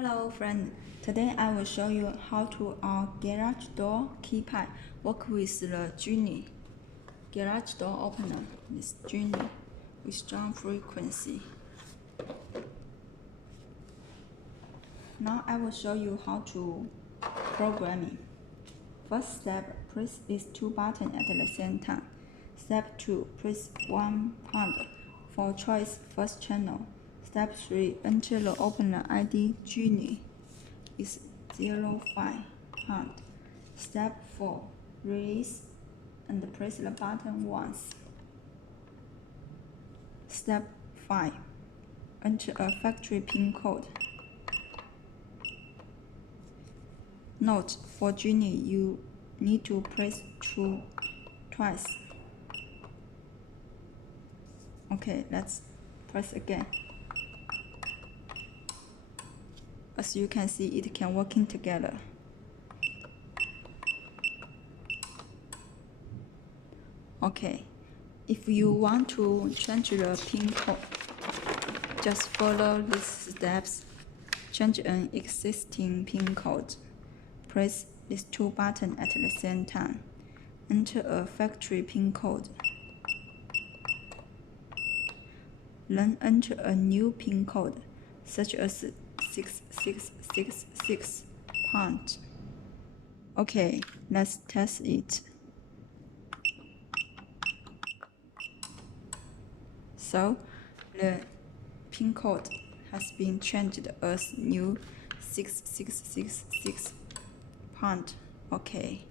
Hello friend, today I will show you how to our garage door keypad work with the Genie garage door opener. This Genie with strong frequency. Now I will show you how to programming. First step, press these two buttons at the same time. Step 2, press 1 pound for choice first channel. Step 3, enter the opener ID Genie is 05 pound. Step 4, release and press the button once. Step 5, enter a factory PIN code. Note, for Genie, you need to press twice. Okay, let's press again. As you can see, it can working together. Okay, if you want to change the PIN code, just follow these steps. Change an existing PIN code. Press these two buttons at the same time. Enter a factory PIN code. Then enter a new PIN code, such as 6666 pound. Okay, let's test it. So, the PIN code has been changed as new 6666 pound. Okay.